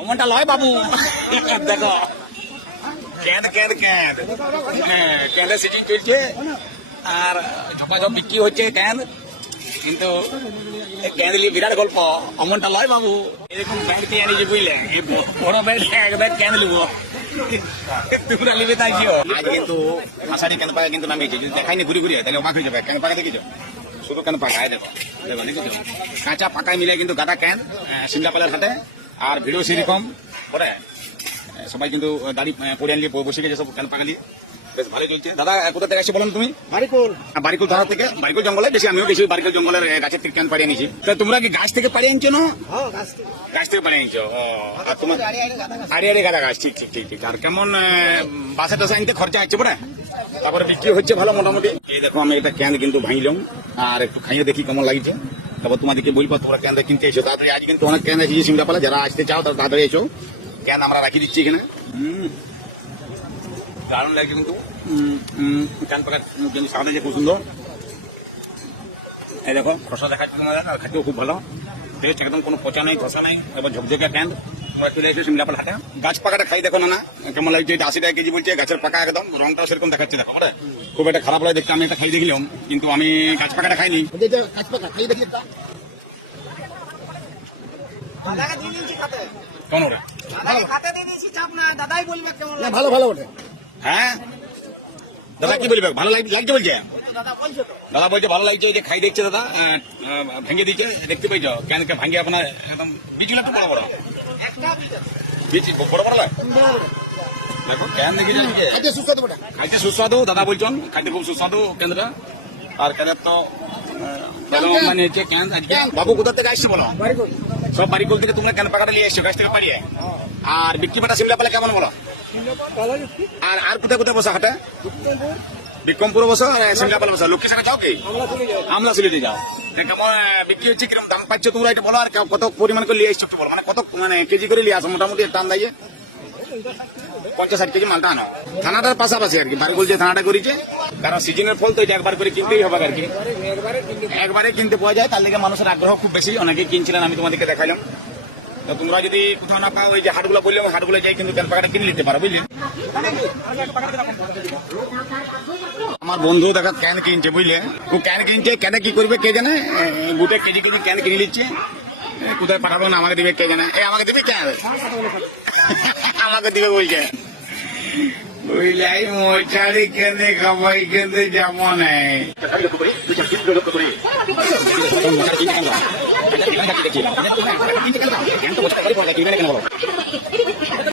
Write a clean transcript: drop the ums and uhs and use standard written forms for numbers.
অমনটা লয় বাবু, দেখো কেঁদ কেঁদ কেঁদ, কেঁদের সিজন চলছে আর ঝপাঝপ বিক্রি হচ্ছে কেঁদ। কিন্তু কেঁদ নিয়ে বিরাট গল্প, অমনটা লয় বাবু। এরকম ব্যাগ দিয়ে আনিছি বুঝলে, এই বড় ব্যাগ এক ব্যাগ কেঁদ নিব, তোমরা নিবে তাই কি। আজ কিন্তু আষাঢ়ি কেন পাকা কিন্তু নামিয়েছে, যদি দেখাইনি ঘুরে ঘুরে তাহলে অবাক হয়ে যাবে। কেন পাকা দেখেছো, শুধু কেন পাকা, দেখো দেখো দেখেছো, কাঁচা পাকায় মিলে কিন্তু গাদা কেন সিমলাপালের হাটে। আর ভিড়ও সেরকম করে, সবাই কিন্তু দাড়ি পড়ে আনলিয়ে বসে গেছে সব কেন পাকা নিয়ে। বেশ ভালোই চলছে। দাদা কোথা থেকে আসছে বলেন তুমি? বারিকুল। বারিকুল থানা থেকে, বারিকুল জঙ্গলে বেশি, আমিও বেশি বারিকুল জঙ্গলের গাছের থেকে কেন পাড়িয়ে নিয়েছি। তা তোমরা কি গাছ থেকে পাড়িয়ে আনছো না? গাছ থেকে পাড়িয়ে আনছো। আর তোমার আড়ি আড়ি গাদা গাছ, ঠিক ঠিক ঠিক ঠিক। আর কেমন বাসা টাসা আনতে খরচা হচ্ছে পরে, তারপরে বিক্রি হচ্ছে ভালো মোটামুটি। এই দেখো আমি এটা ক্যান কিন্তু ভাঙলাম আর একটু খাইয়ে দেখি কেমন লাগছে, তারপর তোমাদেরকে বলবো তোমরা ক্যানটা কিনতে এসো তাড়াতাড়ি। আজ কিন্তু অনেক ক্যান আছে সিমলাপালা, যারা আসতে চাও তারা তাড়াতাড়ি এসো, ক্যান আমরা রাখি দিচ্ছি এখানে। দারুণ লাগছে কিন্তু ক্যান পাকা কিন্তু সাদা যে খুব সুন্দর। এই দেখো খসা দেখাচ্ছে তোমাদের, আর খাতেও খুব ভালো টেস্ট, একদম কোনো পচা নেই খসা নেই, এবার ঝকঝকে ক্যান। তোমরা চলে এসো সিমলাপাল হাটে। গাছ পাকাটা খাই দেখো না কেমন লাগছে, এটা 80 টাকা কেজি বলছে, গাছের পাকা একদম, রংটাও সেরকম দেখাচ্ছে দেখো। খুব একটা খারাপ লাগে দেখতে, আমি এটা খাই দেখলাম কিন্তু আমি গাছ পাকাটা খাইনি। গাছ পাকা খাই দেখি কেমন ওরে? ভালো ভালো ওঠে। হ্যাঁ দাদা কি বলবে, ভালো লাগছে বলছে? দাদা বলছে ভালো লাগছে, যে খাই দেখছে দাদা, ভেঙে দিচ্ছে দেখতে পেয়েছো কেন ভাঙে আপনার একদম বীজগুলো একটু বড় বড়, বীজ বড় বড় লাগে দেখো কেন দেখে যাচ্ছে। খাইতে সুস্বাদু ওটা, খাইতে সুস্বাদু দাদা বলছেন, খাইতে খুব সুস্বাদু কেন্দ্রটা। আর কেন্দ্রের তো মানে হচ্ছে কেন। বাবু কোথা থেকে আসছে বলো? বারিকুল। সব বাড়িকুল থেকে তোমরা কেন পাকাটা নিয়ে এসছো গাছ থেকে পাড়িয়ে। আর বিক্রি বাটা সিমলাপালে কেমন বলো? আর আর কোথায় কোথায় বসা হাটে? বিক্রমপুরে বসো, সিমলাপালে বসো। লোকেশনে যাও কি? আমলা সিলেটে যাও। কেমন বিক্রি হচ্ছে, কিরকম দাম পাচ্ছ তোমরা এটা বলো, আর কত পরিমাণ করে নিয়ে এসছো একটু বলো, মানে কত মানে কেজি করে নিয়ে আসো মোটামুটি একটা আন্দাজে? 50-60 কেজি মালটা আনো। থানাটার পাশাপাশি আর কি বারিকুল যে থানাটা করেছে, কারণ সিজনের ফল তো এটা একবার করে কিনতেই হবে আর কি, একবারে কিনতে পাওয়া যায়, তার লিগে মানুষের আগ্রহ খুব বেশি, অনেকেই কিনছিলেন, আমি তোমাদেরকে দেখাইলাম। তো তোমরা যদি কোথাও না পাও, ওই যে হাটগুলো বললাম হাটগুলো যাই কিন্তু ক্যান পাকাটা কিনে নিতে পারো বুঝলি। আমার বন্ধু দেখা ক্যান কিনছে বুঝলে, ও ক্যান কিনছে, ক্যানে কি করবে কে জানে, গোটে কেজি কেজি ক্যান কিনে নিচ্ছে, কোথায় পাঠাবো না আমাকে দিবে কে জানে। আমাকে দিবি ক্যান, আমাকে দিবে বলছে বুঝলাই, মশারি কেঁদে খাবাই কেঁদে যেমন কেন